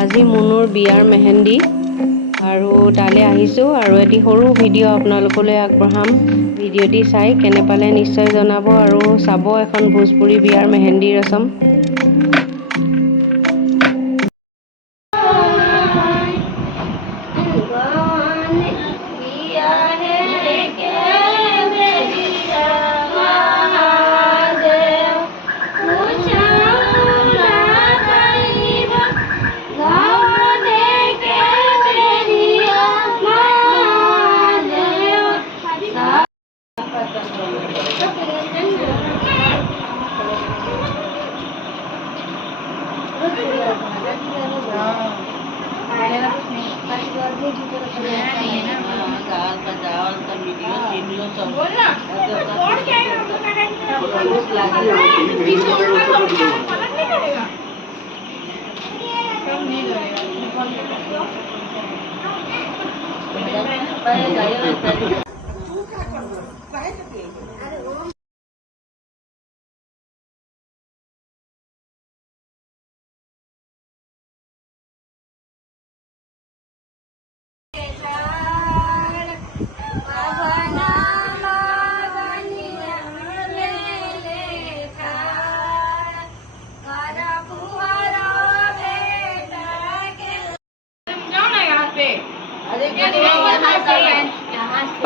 আজি মুনুৰ বিয়াৰ মেহেন্দি আৰু তালৈ আহিছোঁ আৰু এটি সৰু ভিডিঅ' আপোনালোকলৈ আগবঢ়াম। ভিডিঅ'টি চাই কেনে পালে নিশ্চয় জনাব আৰু চাব এখন ভোজপুৰী বিয়াৰ মেহেন্দি ৰচম।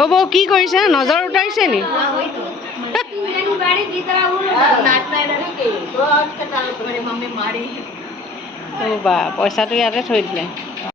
अब की কৰিছে নজৰ উঠাইছে নি বা পইচাটো ইয়াতে থৈ দিলে।